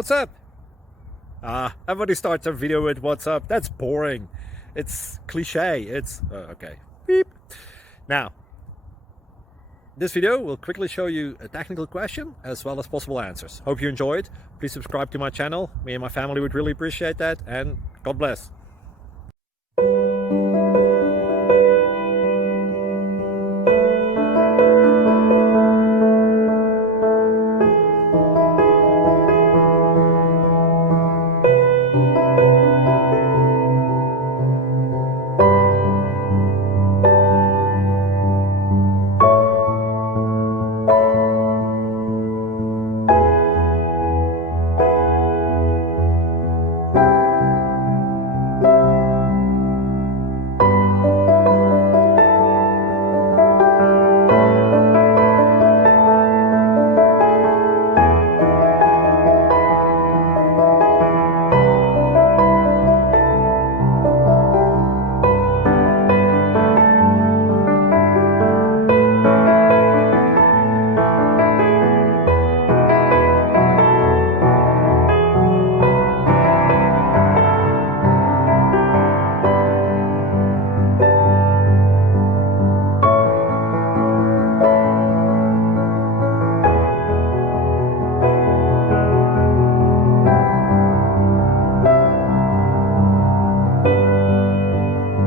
What's up? Everybody starts their video with what's up. That's boring. It's cliche. It's okay. Beep. Now, this video will quickly show you a technical question as well as possible answers. Hope you enjoyed. Please subscribe to my channel. Me and my family would really appreciate that, and God bless.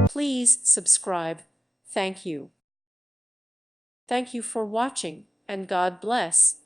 Please subscribe. Thank you. Thank you for watching, and God bless.